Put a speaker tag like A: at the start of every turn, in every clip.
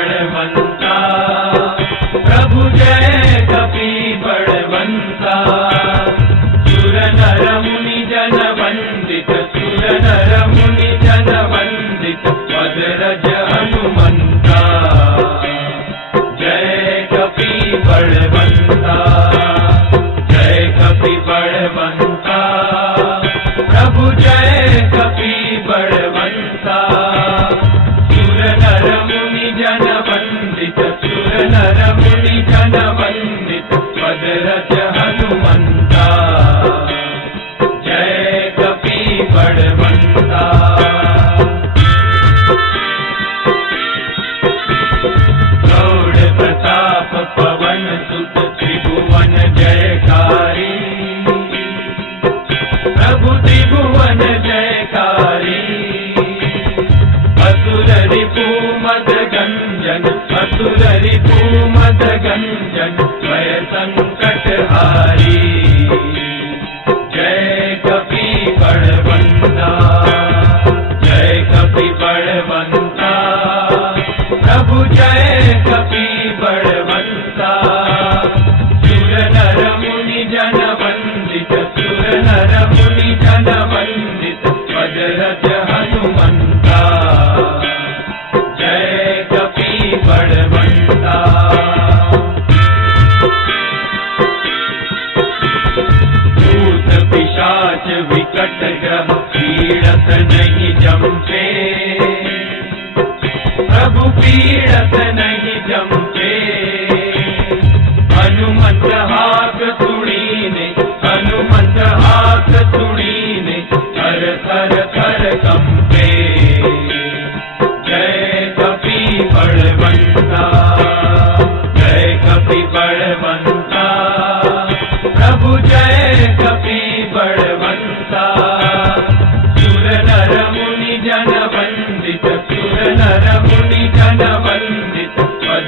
A: மங்கள மண்ட असुररिपुमद गञ्जन असुररिपुमद गञ्जन भय सङ्कटहारी जय कपि बलवन्ता, जय कपि बलवन्ता। प्रभु जय कपि बलवन्ता। सुर नर मुनि जन वन्दित सुर नर मुनि जन वन्दित वजरज हनुमन्ता। पीड़त नहीं जमके। हनुमत हाथ तुणीने हनुमत हाथ तुणीने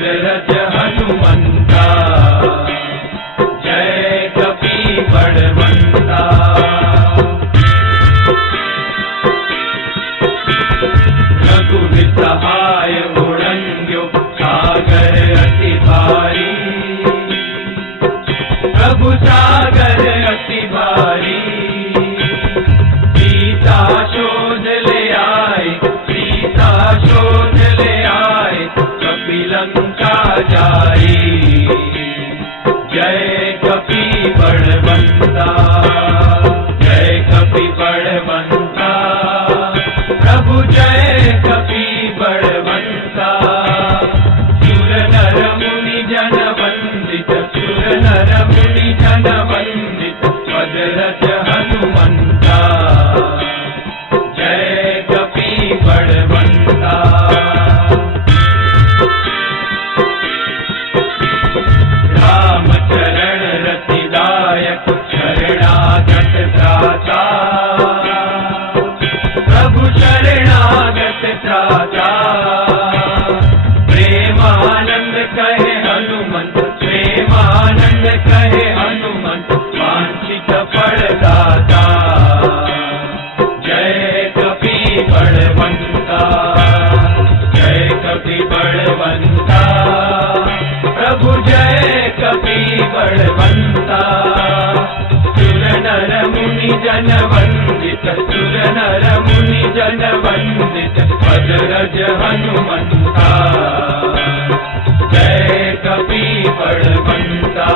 A: पदरज हनुमंता वंदित भजरज हनुमंता। जय कपि बलवंता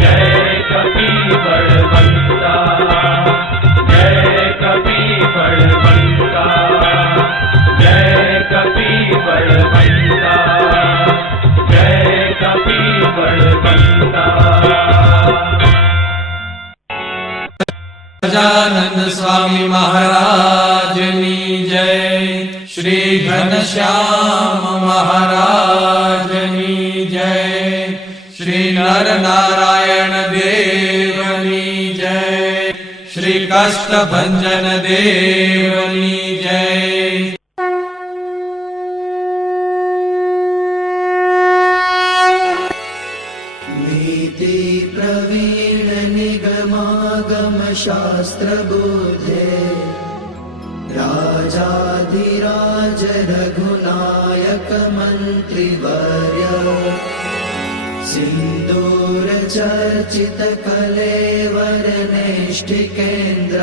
A: जय कपि बलवंता जय कपि बलवंता जय कपि बलवंता जय कपि बलवंता
B: गजानन स्वामी श्री घनश्याम महाराजनी जय। श्री नर नारायण देवनी जय। श्री कष्ट भंजन देवनी जय।
C: नीति प्रवीण निगमागम शास्त्र बुद्धे राजाधिराज रघुनायक मन्त्रिवर्य सिन्दूर चर्चित कलेवर नेष्टिकेन्द्र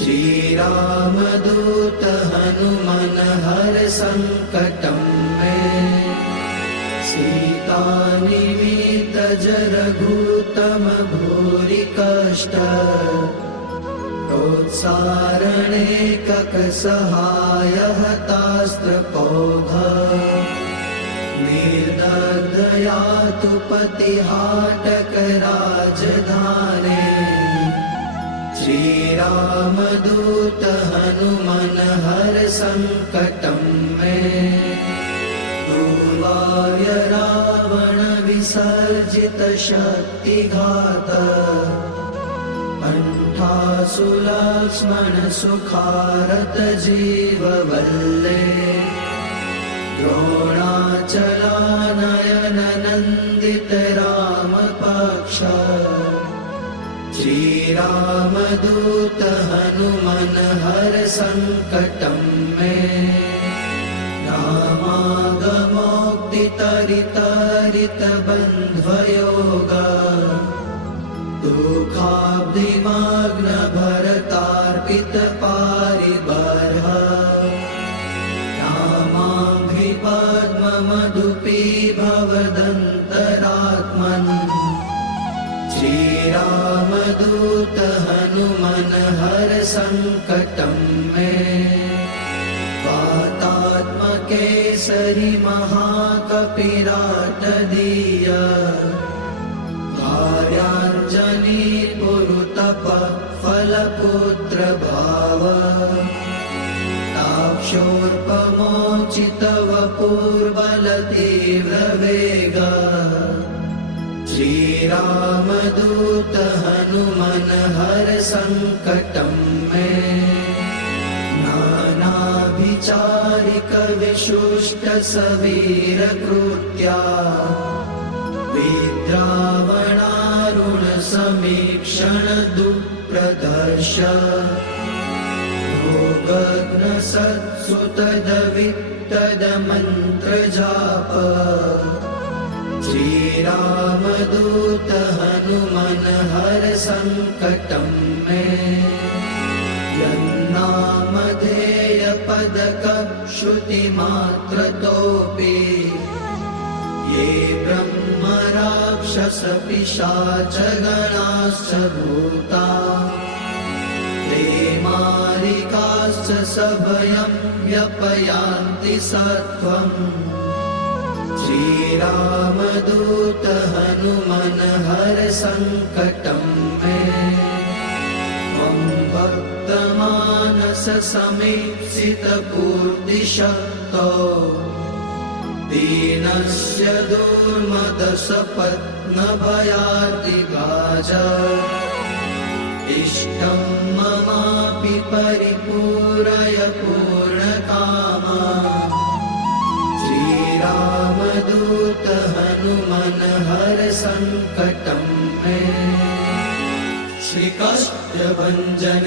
C: श्रीरामदूत हनुमन हर सङ्कटं मे। सीतानिमित जरघूतम भूरि कष्ट प्रोत्सारणे ककसहाय हतास्त्रपौध निर्दया तु पतिहाटक राजधाने श्रीरामदूत हनुमन हर सङ्कटं मे। पूर्वाय रावण विसर्जित शक्तिघात लक्ष्मण सुखारत जीववल्ले। द्रोणाचलानयन नन्दित रामपक्ष। श्रीरामदूत हनुमन हर सङ्कटं मे। रामागमोक्तितरितरितबन्ध्वयोग बुद्धिमाग्नभरतार्पितपारिबर्ह नामाभिपद्ममधुपी भवदन्तरात्मन् श्रीरामदूत हनुमन हर सङ्कटम् मे पातात्मकेसरि महाकपिराटदीय कार्याञ्जनी पुरुतप फलपुत्र भाव ताक्षोर्पमोचितव पूर्वलतीव्रवेग श्रीरामदूत हनुमन हर सङ्कटं मे। नानाभिचारिक विशुष्ट सवीरकृत्या विद्रावणारुण समीक्षण दुःप्रदर्श भोगग्न सत्सुतदवित्तदमन्त्रजाप श्रीरामदूत हनुमन हर सङ्कटं मे यन्नामधेय पदक श्रुतिमात्रतोऽपि ये ब्रह्म राक्षस पिशाच गणाश्च भूता। ते मारिकाश्च सभयं व्यपयान्ति सत्त्वम् श्रीरामदूत हनुमन हर सङ्कटं मे। त्वं भक्तमानस समीप्सितपूर्तिशक्तो दीनस्य दुर्मदसपत्नभयातिगाज इष्टं ममापि परिपूरय पूर्णकामा। श्रीरामदूत हनुमन हर सङ्कटं मे श्रीकाष्ठभञ्जन